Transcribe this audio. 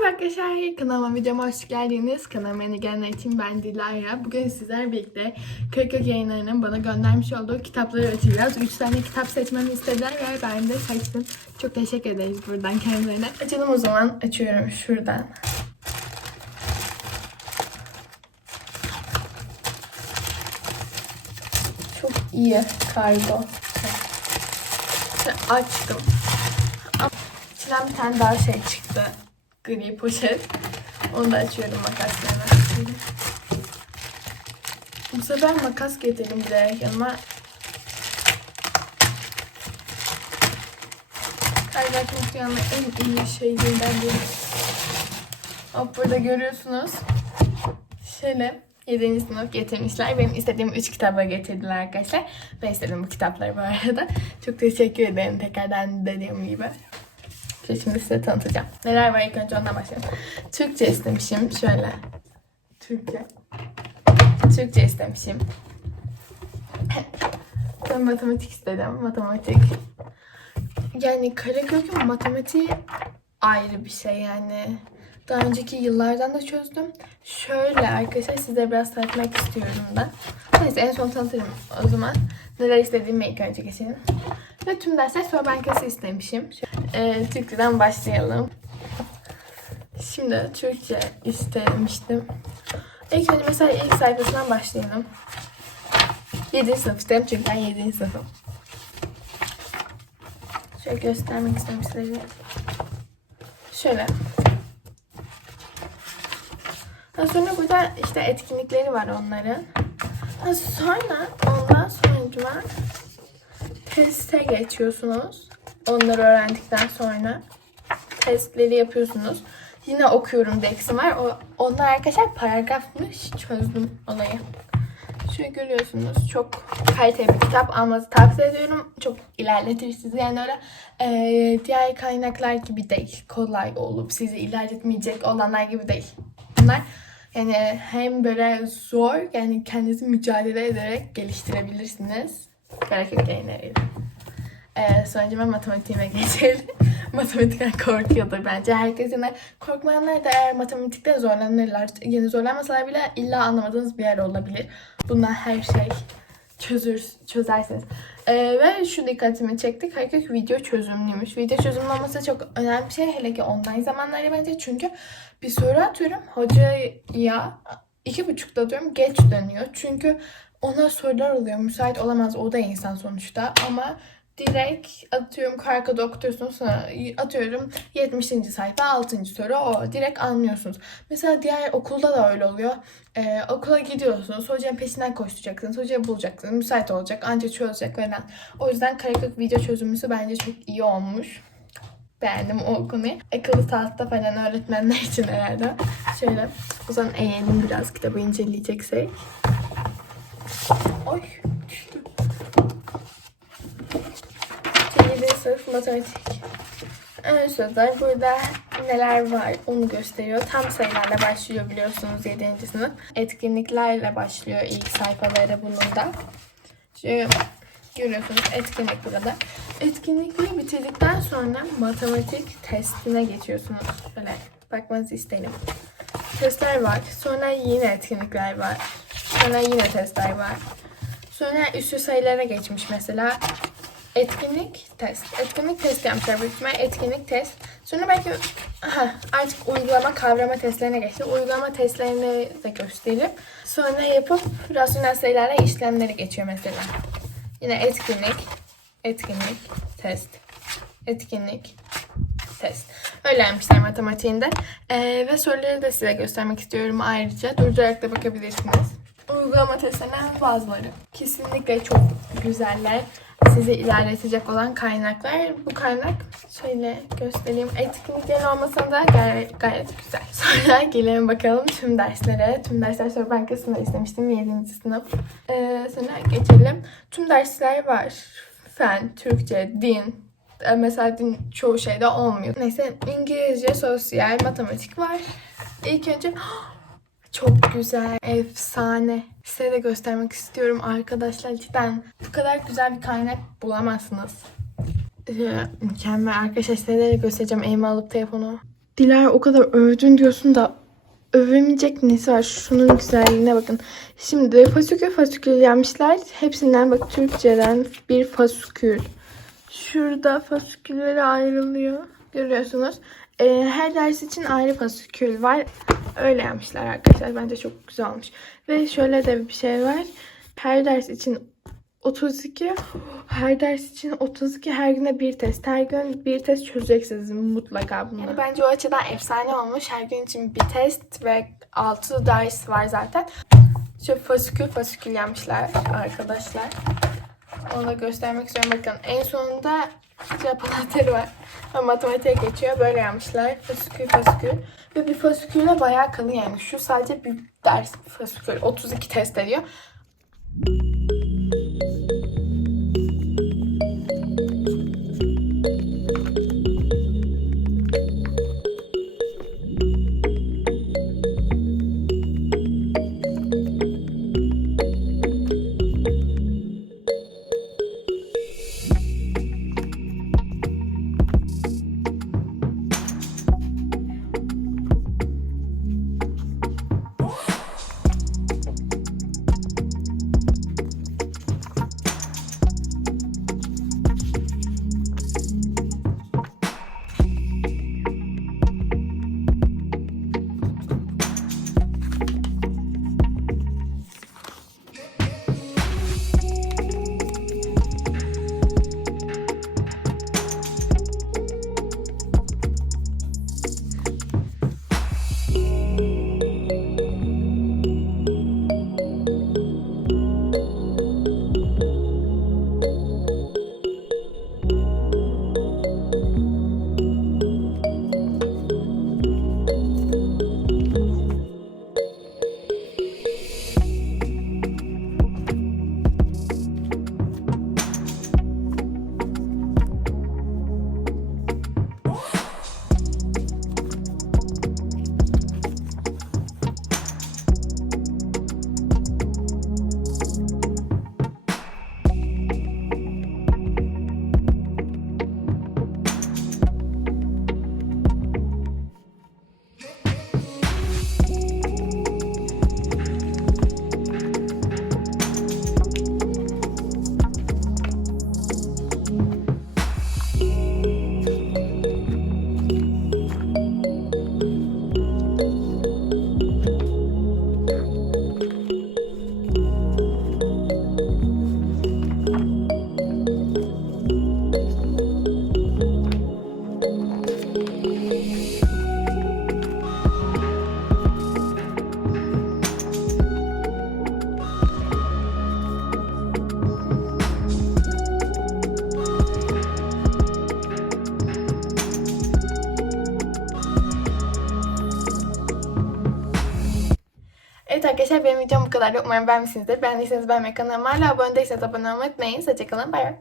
Merhaba arkadaşlar, kanalıma videoma hoş geldiniz. Kanalıma yeni gelenler için ben Dilara. Bugün sizler birlikte Kırkök yayınlarının bana göndermiş olduğu kitapları açacağız. 3 tane kitap seçmemi istediler ve ben de seçtim. Çok teşekkür ederiz buradan kendilerine. Açalım o zaman. Açıyorum şuradan. Çok iyi kargo. Açtım. İçinden bir tane daha şey çıktı. Gri poşet. Onu da açıyorum makasla hemen. Bu sefer makas getirdim direkt yanıma. Kaynak yanına en iyi şeylerden biri. Hop burada görüyorsunuz. Şöyle 7. sınıf getirmişler. Benim istediğim 3 kitabı getirdiler arkadaşlar. Ben istedim bu kitapları bu arada. Çok teşekkür ederim tekrardan dediğim gibi. Şimdi size tanıtacağım. Neler var ilk önce ondan başlayalım. Türkçe istemişim. Şöyle. Türkçe. Türkçe istemişim. Ben matematik istedim. Matematik. Yani Karakök'ün matematiği ayrı bir şey yani. Daha önceki yıllardan da çözdüm. Şöyle arkadaşlar size biraz tanıtmak istiyorum ben. Neyse en son tanıtırım o zaman. Neler istediğimi ilk önce geçelim. Ve tüm dersler soru bankası istemişim. Ee, Türkçeden başlayalım. Şimdi Türkçe istemiştim. İlk önce mesela ilk sayfasından başlayalım. 7. sınıf istedim çünkü ben 7. sınıfım. Şöyle göstermek istedim size. Şöyle. Ha, Sonra burada işte etkinlikleri var onların. Ha, Sonra ondan sonra teste geçiyorsunuz. Onları öğrendikten sonra testleri yapıyorsunuz. Yine okuyorum dersim var. O, onlar arkadaşlar paragrafmış. Çözdüm olayı. Şöyle görüyorsunuz. Çok kaliteli bir kitap. Almanızı tavsiye ediyorum. Çok ilerletir sizi. Yani öyle eee, diğer kaynaklar gibi değil. Kolay olup sizi ilerletmeyecek olanlar gibi değil. Bunlar yani hem böyle zor yani kendinizi mücadele ederek geliştirebilirsiniz. Gerek yayınlarıyla. Ee, sonucuma matematiğime geçelim. Matematikten korkuyordur bence. Herkes yine korkmayanlar da eğer matematikte zorlanırlar. Yani zorlanmasalar bile illa anlamadığınız bir yer olabilir. Bunlar her şey çözür, çözersiniz. Ee, ve şu dikkatimi çekti. Kaykök video çözümlüymüş. Video çözümlü olması çok önemli bir şey. Hele ki online zamanlarda bence. Çünkü bir soru atıyorum. Hocaya iki buçukta diyorum geç dönüyor. Çünkü ona sorular oluyor. Müsait olamaz. O da insan sonuçta. Ama direkt atıyorum karkada okutuyorsunuz sonra atıyorum 70. sayfa 6. soru o direkt anlıyorsunuz. Mesela diğer okulda da öyle oluyor. Ee, okula gidiyorsunuz hocanın peşinden koşturacaksınız hocayı bulacaksınız müsait olacak anca çözecek falan. O yüzden karekök video çözümlüsü bence çok iyi olmuş. Beğendim o konuyu. Akıllı tahta falan öğretmenler için herhalde. Şöyle o zaman eğelim biraz kitabı inceleyeceksek. Oy düştü. 7. sınıf matematik. Ön sözler burada neler var onu gösteriyor. Tam sayılarla başlıyor biliyorsunuz 7. sınıf. Etkinliklerle başlıyor ilk sayfaları bunun da. Şu görüyorsunuz etkinlik burada. Etkinlikleri bitirdikten sonra matematik testine geçiyorsunuz. Şöyle bakmanızı isterim. Testler var. Sonra yine etkinlikler var. Sonra yine testler var. Sonra üstü sayılara geçmiş mesela. Etkinlik, test. Etkinlik test yapmışlar büyük ihtimal. Etkinlik, test. Sonra belki aha, artık uygulama, kavrama testlerine geçti. Uygulama testlerini de gösterip sonra yapıp rasyonel sayılarla işlemleri geçiyor mesela. Yine etkinlik, etkinlik, test, etkinlik, test. Öyle yapmışlar matematiğinde. Ee, ve soruları da size göstermek istiyorum ayrıca. Durdurarak da bakabilirsiniz. Uygulama testlerinden bazıları. Kesinlikle çok güzeller. Sizi ilerletecek olan kaynaklar. Bu kaynak şöyle göstereyim. Etkinliklerin olmasında da gayet, gayet güzel. Sonra gelelim bakalım tüm derslere. Tüm dersler soru bankasında istemiştim 7. sınıf. Ee, sonra geçelim. Tüm dersler var. Fen, Türkçe, din, e, Mesela din çoğu şeyde olmuyor. Neyse İngilizce, sosyal, matematik var. İlk önce çok güzel, efsane. Size de göstermek istiyorum arkadaşlar. Cidden bu kadar güzel bir kaynak bulamazsınız. Ee, mükemmel arkadaşlar size de göstereceğim elime alıp telefonu. Dilara o kadar övdün diyorsun da övemeyecek nesi var? Şunun güzelliğine bakın. Şimdi fasikül fasikül yapmışlar. Hepsinden bak Türkçeden bir fasikül. Şurada fasikülleri ayrılıyor. Görüyorsunuz. Ee, her ders için ayrı fasikül var. Öyle yapmışlar arkadaşlar. Bence çok güzel olmuş. Ve şöyle de bir şey var. Her ders için 32 her ders için 32 her güne bir test. Her gün bir test çözeceksiniz mutlaka bunu. Yani bence o açıdan efsane olmuş. Her gün için bir test ve 6 ders var zaten. Şöyle fasikül fasikül yapmışlar arkadaşlar. Onu da göstermek istiyorum. Bakın en sonunda Hateri var. Ve matematiğe geçiyor. Böyle yapmışlar. Fasikül fasikül. Ve bir fasikülle bayağı kalın yani. Şu sadece bir ders fasikül. 32 test ediyor. Evet arkadaşlar benim videom bu kadar. Umarım beğenmişsinizdir. Beğendiyseniz beğenmeyi kanalıma hala abone değilseniz abone olmayı unutmayın. Hoşçakalın. Bay bay.